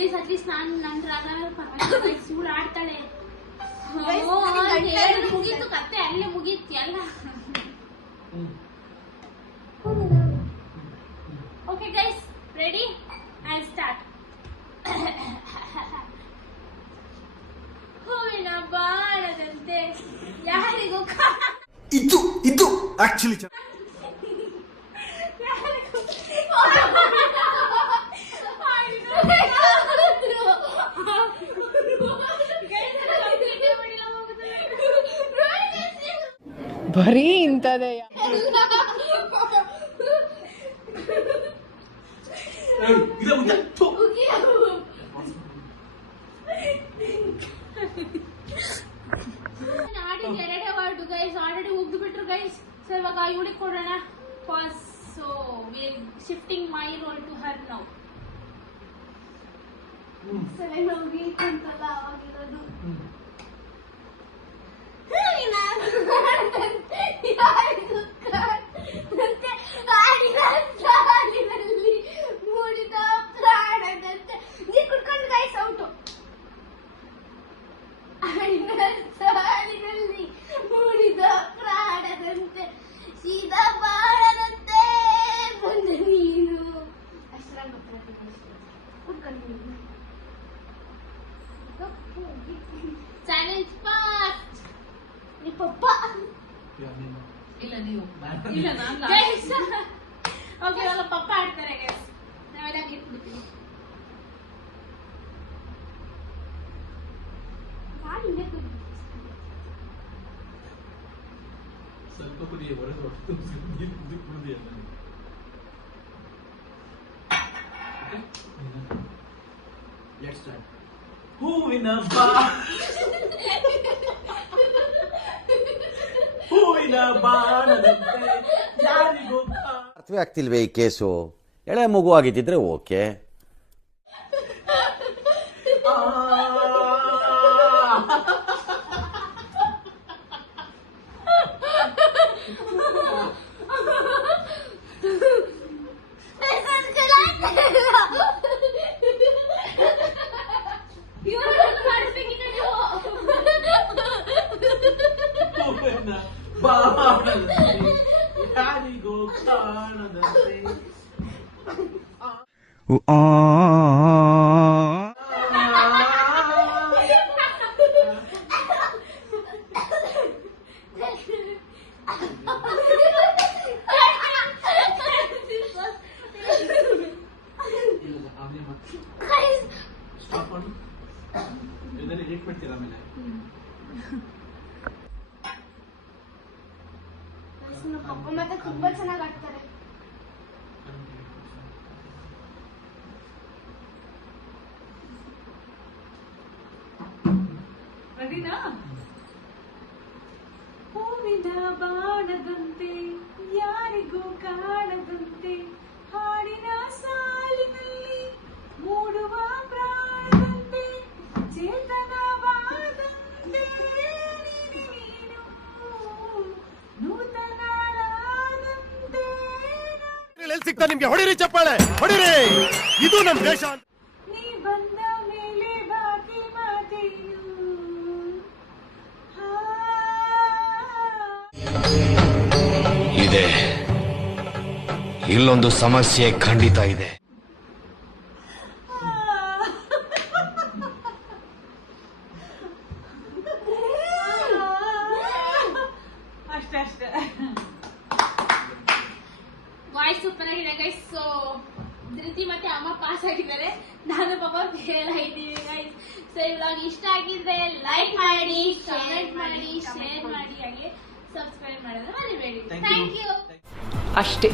Guys at least ನನ್ನ ಪರವಾಗಿಲ್ಲ ಸೂಳು ಆಡ್ತಾಳೆ. ಮುಗೀತು ಕತ್ತೆ ಅಲ್ಲೇ ಮುಗೀತು ಎಲ್ಲ. Okay guys ready and start. ಹೂವಿನ ಬಾಣದಂತೆ ಯಾರಿಗೂ ಇದು ಆಕ್ಚುಲಿ ಬರೀ ಇಂಥದೇ. ಎರಡೇ ವರ್ಡ್ ಗೈಸ್ ಆಲ್ರೆಡಿ ಉಗ್ದು ಬಿಟ್ರು ಗೈಸ್. ಸೊ ಇವಾಗ ಇವಳಿಗೆ ಕೊಡೋಣ ಫಾಸ್. So we shifting my role to her now. ಸರಿ ಹೋಗಿ ಅಂತಲ್ಲ ಆಗಿರೋದು. ಮೂಡಿದ ಪ್ರಾಣದಂತೆ ನೀರು ಕುಡ್ಕೊಂಡು ಗೈಸ್ ಔಟು. ಸಾಲಿನಲ್ಲಿ ಮೂಡಿದ ಪ್ರಾಣದಂತೆ ಸೀದಾ ಬಾಳದಂತೆ ಬಂದ ನೀನು. ಅಷ್ಟರಾಗ ಕುಡ್ಕೊಂಡು ಚಾಲೆಂಜ್ ಫಾಸ್ಟ್. ನೀ ಪಪ್ಪ ಇಲ್ಲ ನೀವು ಇಲ್ಲ ನಾನು ಓಕೆ ಇವಾಗ ಪಪ್ಪ ಆಡ್ತಾರೆ ಗೈಸ್. ನಾವೆಲ್ಲ ಗಿಟ್ಬಿಡ್ತೀವಿ. ಸ್ವಲ್ಪ ಕುಡಿಯ ಹೊರಗೆ ಕುಡಿಯ ಲೆಟ್ಸ್ ಸ್ಟಾರ್ಟ್. ಹೂವಿನ ಬಾಣದಂತೆ ಯಾರಿಗೂ ಅರ್ಥವೇ ಆಗ್ತಿಲ್ವೇ ಈ ಕೇಸು. ಎಳೆ ಮಗು ಆಗಿದ್ದಿದ್ರೆ ಓಕೆ. ಯಾರಿಗೂ ಕಾಣದಂತೆ ಹೇಟ್ ಮಾಡ್ತೀರ ಆಮೇಲೆ. ಪಪ್ಪ ಮತ್ತೆ ತುಂಬಾ ಚೆನ್ನಾಗಿ ಆಡ್ತಾರೆ. ರೆಡಿನಾ? ಹೂವಿನ ಬಾಣದಂತೆ ಯಾರಿಗೂ ಕಾಣದಂತೆ ಹಾಡಿನ ಸಾಲಿನಲ್ಲಿ ಮೂಡುವ ಪ್ರಾಣದಂತೆ ಚೇತನವಾದಂತೆ ನೀನು ನೂತನಳಾದಂತೆ. ಎಲ್ಲಿ ಸಿಗ್ತಾ ನಿಮ್ಗೆ? ಹೊಡಿರಿ ಚಪ್ಪಾಳೆ ಹೊಡಿರಿ. ಇದು ನಮ್ ದೇಶ. ನೀ ಬಂದ ಮೇಲೆ ಬಾಕಿ ಮಾತೇನು? ಇದೆ, ಇಲ್ಲೊಂದು ಸಮಸ್ಯೆ ಖಂಡಿತ ಇದೆ. ಅಷ್ಟೇ ವಾಯ್ಸ್ ಸೂಪರ್ ಆಗಿದೆ ಗೈಸ್. ಸೊ ಧೃತಿ ಮತ್ತೆ ಅಮ್ಮ ಪಾಸ್ ಆಗಿದ್ದಾರೆ, ನಾನು ಪಾಪ ಫೇಲ್ ಆಗಿದ್ದೀವಿ ಗೈಸ್. ಸೊ ಇವಾಗ ಇಷ್ಟ ಆಗಿದ್ರೆ ಲೈಕ್ ಮಾಡಿ, ಕಮೆಂಟ್ ಮಾಡಿ, ಶೇರ್ ಮಾಡಿ, ಹಾಗೆ ಸಬ್ಸ್ಕ್ರೈಬ್ ಮಾಡೋದು ಮರಿಬೇಡಿ. Thank you. ಅಷ್ಟೇ.